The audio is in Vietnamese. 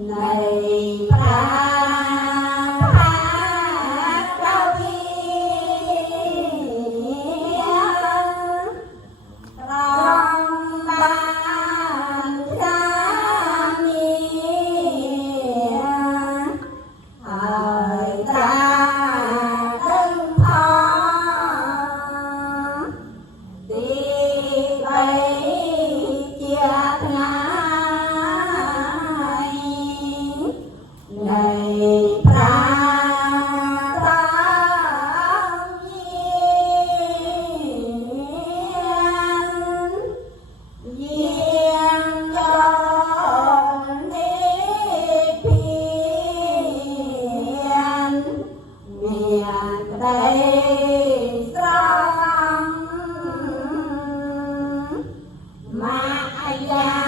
này ta cao thiên trong ban ra miền hỡi ta thân thọ đi bay chia ngài này ta tam nhiên duyên cho niết phiền miền đây sông ma ya